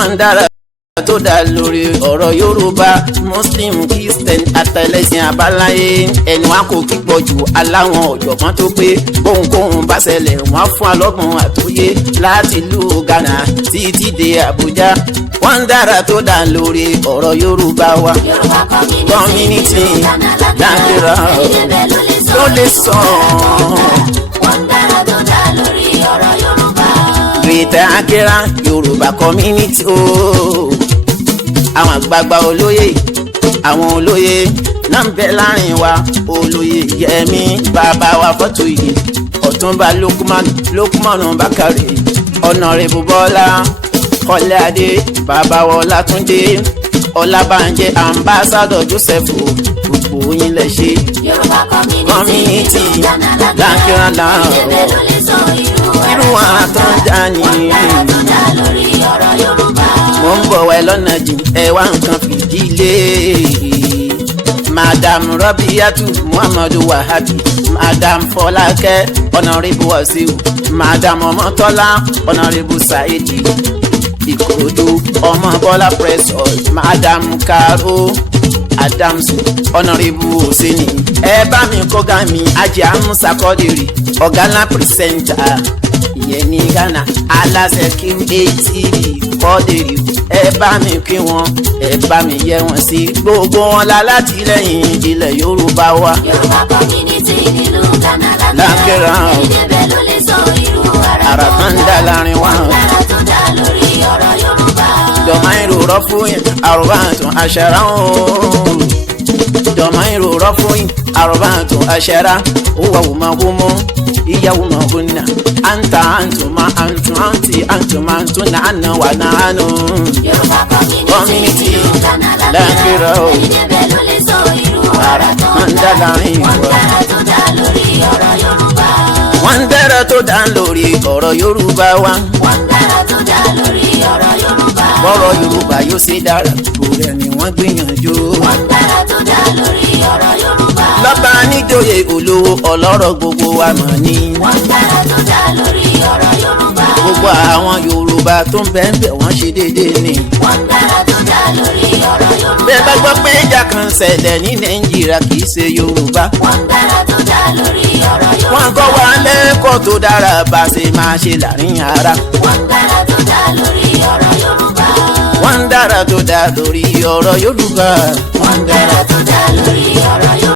wọ́n ń dára tó dá lórí ọ̀rọ̀ Yorùbá Muslim Christian àtẹlẹsìn àbáláyé ẹnu àkó kíkọ jù aláwọn ọ̀jọ̀gbọ́n tó pé bóhunkóhun bá ṣẹlẹ̀ wọ́n fún alọ́gbọ̀n àtòyé láti ìlú Ghana títí dé Àbújá wọ́n ń dára tó dá lórí ọ̀rọ̀ Yorùbá wa community Nàìjíríà ló lè sọ. wọ́n ń dára tó dá lórí ọ̀rọ̀ Yorùbá. Greater Accra Yorùbá community ooo. Àwọn àgbààgbà olóyè àwọn olóyè náà ń bẹ láàrin wa olóyè Yẹmí bàbá wa fọ́tò yìí Ọ̀túnba Lókùmánù Bákàrè Honorable Bọ́lá Kọ́ládé bàbá wa Ọlátúndé Ọlábánjẹ́ Ambassador Joseph gbogbo yín lẹ ṣe. Yorùbá community Nàìjíríà láàrọ̀ irú wa tó ń já ni. wọ́n ń dára tó dá lórí ọ̀rọ̀ Yorùbá. mo ń bọ̀ wá lọ́nà jìn ẹ wá nǹkan fìdílé. Madam Rọ́bíyátù Muhammadu Wahabi Madam Fọlákẹ́ Honorable Wasiu Madam Ọmọtọ́lá Honorable Saidi Ìkòròdú ọmọ Bọ́lá Precious Madam Karo Adams Honorable Hosseini ẹ bá mi kọ́gá mi Ajé Amusa Kọ́dìrì ọ̀gá ńlá pírísẹ́ńtà ìyẹn ní Ghana aláṣẹ QATV Kọ́dìrì ẹ bá mi kí wọn ẹ bá mi yẹ wọn sí gbogbo wọn lálátìlẹ́yìn ilẹ̀ Yorùbá wa. Yorùbá community nílùú Ghana Lákẹ́rà ìdẹ́bẹ̀ ló lè sọ irú ara kan dá láàrin wa. wọ́n ń dára tó dá lórí ọ̀rọ̀ Yorùbá. Dọ̀máìrò rọ́fúyìn àrùbáàtún àṣàrà ooo. Dọ̀máìrò rọ́fúyìn àrùbáàtún àṣàrà òwà wùmọ̀wùmọ̀ ìyàwó mọ̀gúnnà àǹtà àǹtùmá àǹtì àǹtùmá àǹtùnà àná wà nàánú. Yorùbá community nílùú Ghana Lákẹ́rà o. ìdẹ́bẹ̀ ló lè sọ irú Ara ọ̀rọ̀ tó kan dá láàrin wọ́n ń wa. dára tó dá lórí ọ̀rọ̀ Yorùbá. Wọ́n ń dára tó dá lórí ọ̀rọ̀ Yorùbá wa. wọ́n ń dára tó dá lórí ọ̀rọ̀ Yorùbá. Bọ́rọ̀ Yorùbá yóò ṣe dára gbogbo rẹ̀ ni wọ́n gbìyànjú. wọ́n ń dára tó dá lórí ọ̀rọ̀ Yorùbá. Lọ́ba níjòyè olówó ọlọ́rọ̀ gbogbo wa mọ̀ ni. wọ́n ń dára tó dá lórí ọ̀rọ̀ Yorùbá. Gbogbo àwọn Yorùbá tó ń bẹ ń bẹ wọ́n ṣe déédéé ni. wọ́n ń dára tó dá lórí ọ̀rọ̀ Yorùbá. Bẹ́ẹ̀ bá gbọ́ pé ìjà kan ṣẹlẹ̀ ní Nàìjíríà kì í ṣe Yorùbá. wọ́n ń dára tó dá lórí ọ̀rọ̀ Yorùbá. Wọ́n kọ́ wa lẹ́kọ̀ọ́ tó dára bá ṣe máa ṣe láàrin ara. wọ́n ń dára tó dá lórí ọ̀rọ̀ Yorùbá. Wọ́n ń dára tó dá lórí ọ̀rọ̀ Yorùbá. wọ́n ń dára tó dá lórí ọ̀rọ̀ Yorùbá.